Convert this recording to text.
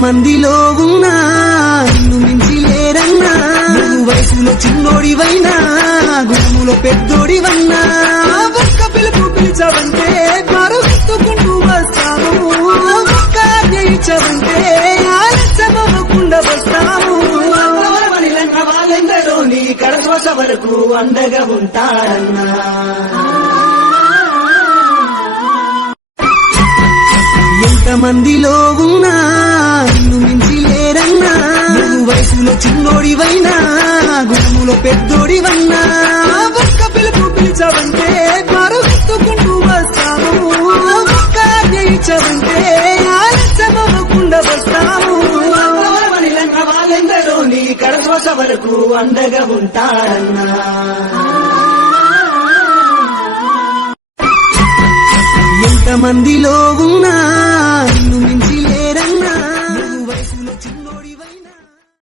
మందిలో ఉన్నా నిన్ను మించి లేరన్నా, నువ్వు వయసులో చిన్నోడివైనా గుణములో పెద్దోడివన్నా, ఒక్క పిలుపు పిలిచవంటే మరుగుకుంటూ వస్తాము, ఒక్క జయించవంటే ఆలస్యమవకుండా వస్తాము. వాళ్ళెందరో నీ కడకోస వరకు అండగా ఉంటారన్నా. మందిలో ఉన్నా నిన్ను మించి లేరన్నా, నువ్వు వయసులో చిన్నోడివైనా గుణములో పెద్దోడివన్నా, ఒక్క పిలుపు పిలిచవంటే మరుగుకుంటూ వస్తాము, ఒక్క జయించవంటే ఆలస్యమవకుండా వస్తాము. వాళ్ళెందరో నీ కడకోస వరకు అండగా ఉంటారన్నా. మందిలో ఉన్నా నిన్ను మించి లేరన్నా, నువ్వు వయసులో చిన్నోడివైనా